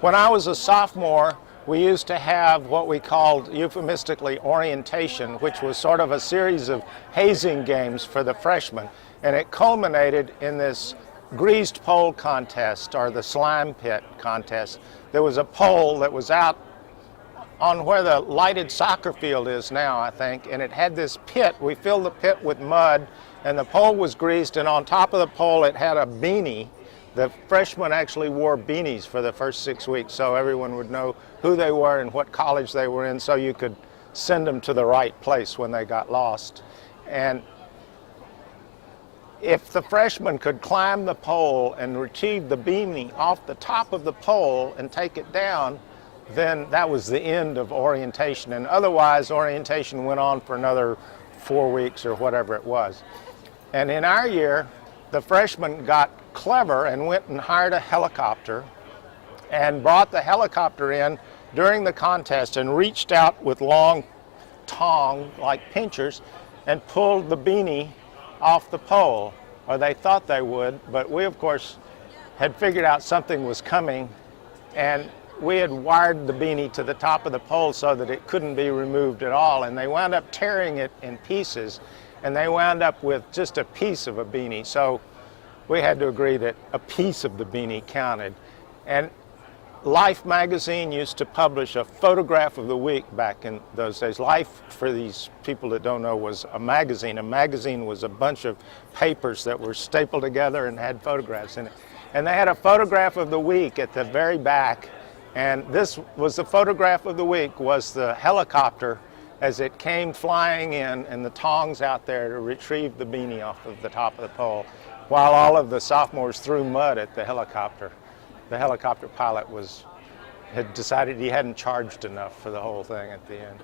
When I was a sophomore, we used to have what we called euphemistically orientation, which was sort of a series of hazing games for the freshmen. And it culminated in this greased pole contest, or the slime pit contest. There was a pole that was out on where the lighted soccer field is now, I think, and it had this pit. We filled the pit with mud, and the pole was greased, and on top of the pole it had a beanie. The freshmen actually wore beanies for the first 6 weeks, so everyone would know who they were and what college they were in, so you could send them to the right place when they got lost. And if the freshman could climb the pole and retrieve the beanie off the top of the pole and take it down, then that was the end of orientation. And otherwise, orientation went on for another 4 weeks or whatever it was. And in our year, the freshmen got clever and went and hired a helicopter and brought the helicopter in during the contest and reached out with long tongs like pinchers and pulled the beanie off the pole, or they thought they would, but we of course had figured out something was coming, and we had wired the beanie to the top of the pole so that it couldn't be removed at all, and they wound up tearing it in pieces, and they wound up with just a piece of a beanie. So we had to agree that a piece of the beanie counted. And Life magazine used to publish a photograph of the week back in those days. Life, for these people that don't know, was a magazine. A magazine was a bunch of papers that were stapled together and had photographs in it. And they had a photograph of the week at the very back. And this was the photograph of the week, was the helicopter as it came flying in and the tongs out there to retrieve the beanie off of the top of the pole, while all of the sophomores threw mud at the helicopter. The helicopter pilot had decided he hadn't charged enough for the whole thing at the end.